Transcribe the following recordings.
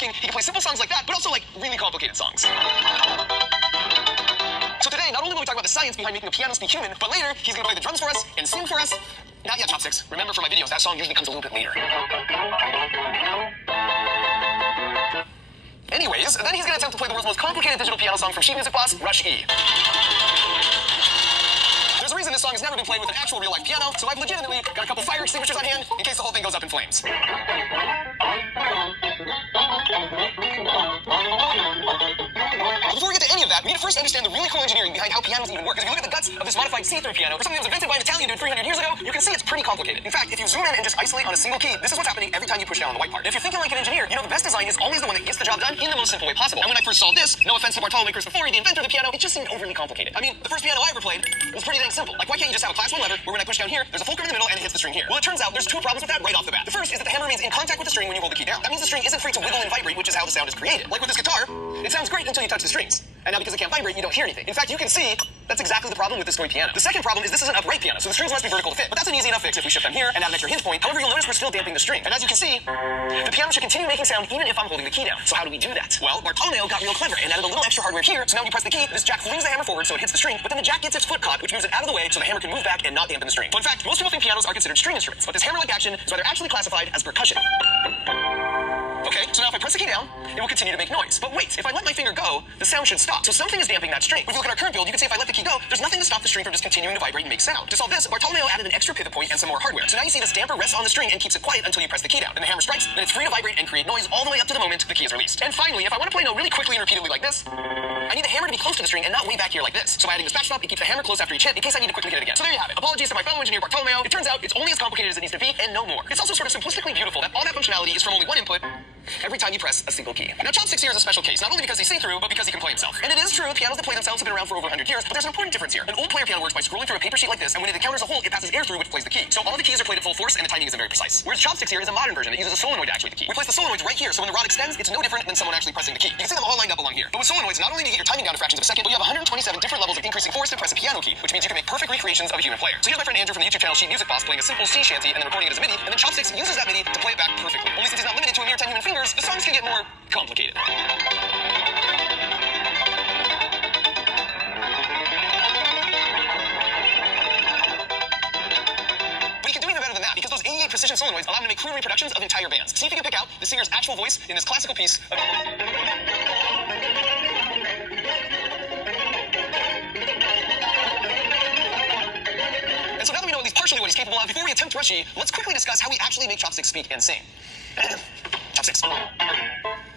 talking, he can play simple songs like that, but also like really complicated songs. So today, not only will we talk about the science behind making a piano speak human, but later, he's gonna play the drums for us and sing for us. Not yet, Chopsticks. Remember from my videos, that song usually comes a little bit later. Anyways, then he's gonna attempt to play the world's most complicated digital piano song from sheet music boss, Rush E. There's a reason this song has never been played with an actual real-life piano, so I've legitimately got a couple fire extinguishers on hand in case the whole thing goes up in flames. Before we get to any of that, we need to first understand the really cool engineering behind how pianos even work. Because if you look at the guts of this modified see-through piano, for something that was invented by an Italian dude 300 years ago, you can see it's pretty complicated. In fact, if you zoom in and just isolate on a single key, this is what's happening every time you push down on the white part. And if you're thinking like an engineer, you know the best design is always the one that gets the job done in the most simple way possible. And when I first saw this, no offense to Bartolome Cristofori, the inventor of the piano, it just seemed overly complicated. I mean, the first piano I ever played was pretty dang simple. Like, why can't you just have a class 1 lever where when I push down here, there's a fulcrum in the middle and it hits the string here? Well, it turns out there's two problems with that right off the bat. The first is that the hammer remains in contact with the string when you hold the key down. That means the string isn't free to wiggle and vibrate, which is how the sound is created. Like with this guitar, it sounds great until you touch the strings. And now because it can't vibrate, you don't hear anything. In fact, you can see that's exactly the problem with this toy piano. The second problem is this is an upright piano, so the strings must be vertical to fit. But that's an easy enough fix if we shift them here and add an extra hinge point. However, you'll notice we're still damping the string. And as you can see, the piano should continue making sound even if I'm holding the key down. So how do we do that? Well, Bartolomeo got real clever and added a little extra hardware here. So now when you press the key, this jack flings the hammer forward so it hits the string, but then the jack gets its foot caught, which moves it out of the way so the hammer can move back and not dampen the string. So in fact, most people think pianos are considered string instruments, but this hammer-like action is rather actually classified as percussion. Okay, so now if I press the key down, it will continue to make noise. But wait, if I let my finger go, the sound should stop. So something is damping that string. If you look at our current build, you can see if I let the key go, there's nothing to stop the string from just continuing to vibrate and make sound. To solve this, Bartolomeo added an extra pivot point and some more hardware. So now you see this damper rests on the string and keeps it quiet until you press the key down. Then the hammer strikes, then it's free to vibrate and create noise all the way up to the moment the key is released. And finally, if I want to play a note really quickly and repeatedly like this, I need the hammer to be close to the string and not way back here like this. So by adding this backstop, it keeps the hammer close after each hit in case I need to quickly hit it again. So there you have it. Apologies to my fellow engineer Bartolomeo. It turns out it's only as complicated as it needs to be and no more. It's also sort of simplistically beautiful that all that functionality is from only one input every time you press a single key. Now, Chopsticks here is a special case, not only because he's see-through, but because he can play himself. And it is true, pianos that play themselves have been around for over 100 years, but there's an important difference here. An old player piano works by scrolling through a paper sheet like this, and when it encounters a hole, it passes air through, which plays the key. So all the keys are played at full force, and the timing isn't very precise. Whereas Chopsticks here is a modern version that uses a solenoid to actuate the key. We place the solenoids right here, so when the rod extends, it's no different than someone actually pressing the key. You can see them all lined up along here. But with solenoids, not only do you get your timing down to fractions of a second, but you have 127 different levels of increasing force to press a piano key, which means you can make perfect recreations of a human player. So here's my friend Andrew from the YouTube channel Sheet Music Boss playing a simple sea shanty and then recording it as a MIDI, and then Chopsticks uses that MIDI to play it back perfectly. Only since it's not limited to a mere 10 human fingers, the songs can get more complicated. Because those 88 precision solenoids allow him to make clear reproductions of entire bands. See if you can pick out the singer's actual voice in this classical piece of... And so now that we know at least partially what he's capable of, before we attempt Rush E, let's quickly discuss how we actually make Chopsticks speak and sing. Chopsticks.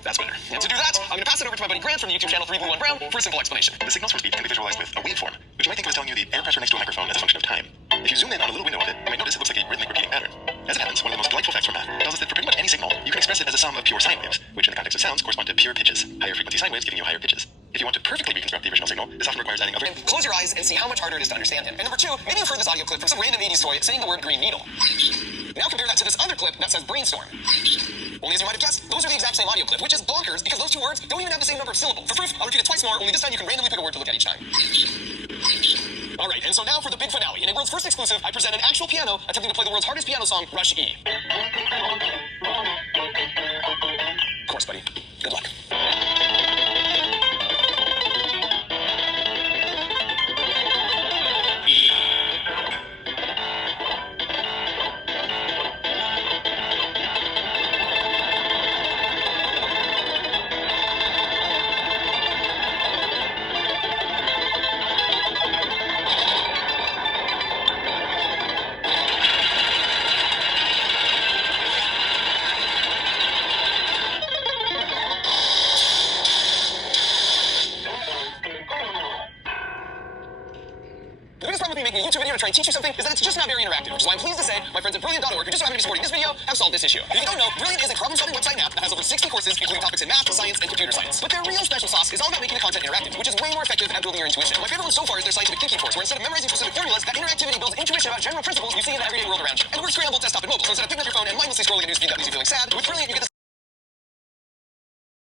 That's better. And to do that, I'm going to pass it over to my buddy Grant from the YouTube channel 3Blue 1 Brown for a simple explanation. The signals for speech can be visualized with a waveform, which you might think of as telling you the air pressure next to a microphone as a function of time. If you zoom in on a little window of it, you might notice it looks like a rhythmic repeating pattern. As it happens, one of the most delightful facts from math tells us that for pretty much any signal, you can express it as a sum of pure sine waves, which in the context of sounds correspond to pure pitches. Higher frequency sine waves giving you higher pitches. If you want to perfectly reconstruct the original signal, this often requires adding other... And close your eyes and see how much harder it is to understand him. And number 2, maybe you've heard this audio clip from some random 80s toy saying the word green needle. Now compare that to this other clip that says brainstorm. Only as you might have guessed, those are the exact same audio clip, which is bonkers because those two words don't even have the same number of syllables. For proof, I'll repeat it twice more, only this time you can randomly pick a word to look at each time. Alright, and so now for the big finale. In a world's first exclusive, I present an actual piano attempting to play the world's hardest piano song, Rush E. Of course, buddy. Good luck. The biggest problem with me making a YouTube video to try and teach you something is that it's just not very interactive, which is why I'm pleased to say my friends at Brilliant.org, who just so happen to be supporting this video, have solved this issue. If you don't know, Brilliant is a problem-solving website and app that has over 60 courses, including topics in math, science, and computer science. But their real special sauce is all about making the content interactive, which is way more effective at building your intuition. My favorite one so far is their scientific thinking course, where instead of memorizing specific formulas, that interactivity builds intuition about general principles you see in the everyday world around you. And it works great on both desktop and mobile, so instead of picking up your phone and mindlessly scrolling a newsfeed that leaves you feeling sad, with Brilliant you get this